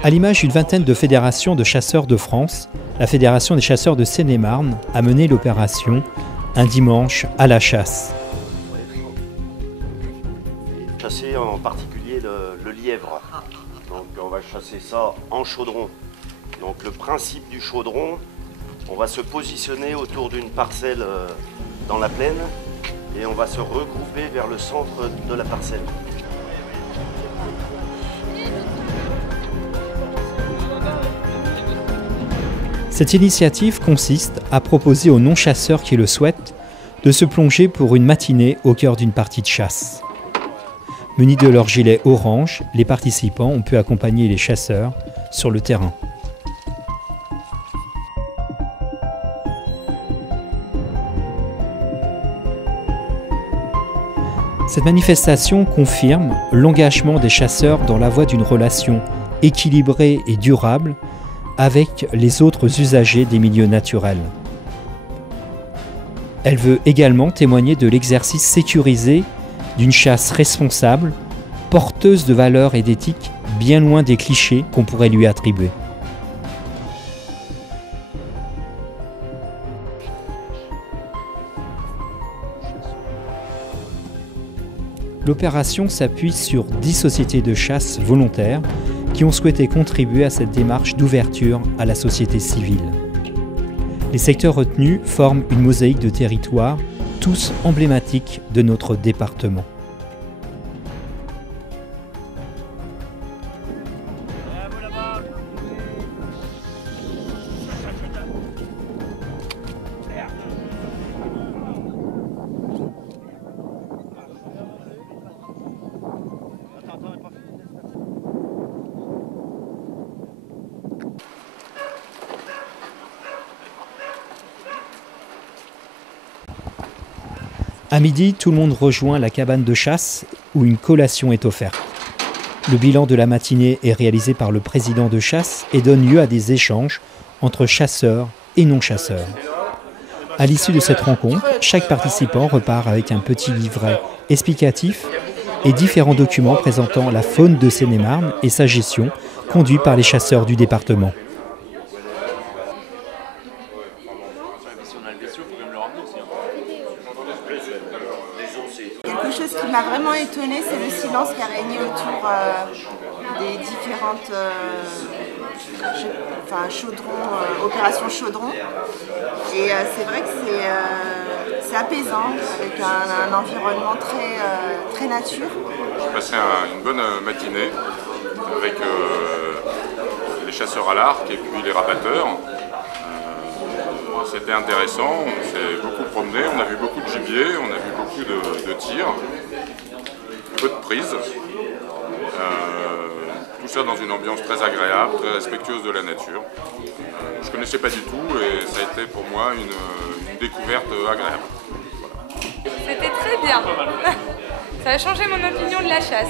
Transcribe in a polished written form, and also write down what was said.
À l'image d'une vingtaine de fédérations de chasseurs de France, la Fédération des chasseurs de Seine-et-Marne a mené l'opération Un dimanche à la chasse. Chasser en particulier le lièvre. Donc on va chasser ça en chaudron. Donc le principe du chaudron, on va se positionner autour d'une parcelle dans la plaine et on va se regrouper vers le centre de la parcelle. Cette initiative consiste à proposer aux non-chasseurs qui le souhaitent de se plonger pour une matinée au cœur d'une partie de chasse. Munis de leur gilet orange, les participants ont pu accompagner les chasseurs sur le terrain. Cette manifestation confirme l'engagement des chasseurs dans la voie d'une relation équilibrée et durable avec les autres usagers des milieux naturels. Elle veut également témoigner de l'exercice sécurisé d'une chasse responsable, porteuse de valeurs et d'éthique bien loin des clichés qu'on pourrait lui attribuer. L'opération s'appuie sur 10 sociétés de chasse volontaires qui ont souhaité contribuer à cette démarche d'ouverture à la société civile. Les secteurs retenus forment une mosaïque de territoires, tous emblématiques de notre département. À midi, tout le monde rejoint la cabane de chasse où une collation est offerte. Le bilan de la matinée est réalisé par le président de chasse et donne lieu à des échanges entre chasseurs et non-chasseurs. À l'issue de cette rencontre, chaque participant repart avec un petit livret explicatif et différents documents présentant la faune de Seine-et-Marne et sa gestion, conduit par les chasseurs du département. Quelque chose qui m'a vraiment étonnée, c'est le silence qui a régné autour des différentes opérations chaudron. Et c'est vrai que c'est apaisant, avec un environnement très nature. J'ai passé une bonne matinée avec les chasseurs à l'arc et puis les rabatteurs. C'était intéressant, on s'est beaucoup promené, on a vu beaucoup de gibier, on a vu beaucoup de tirs, peu de prises. Tout ça dans une ambiance très agréable, très respectueuse de la nature. Je ne connaissais pas du tout et ça a été pour moi une découverte agréable. Voilà. C'était très bien. Ça a changé mon opinion de la chasse.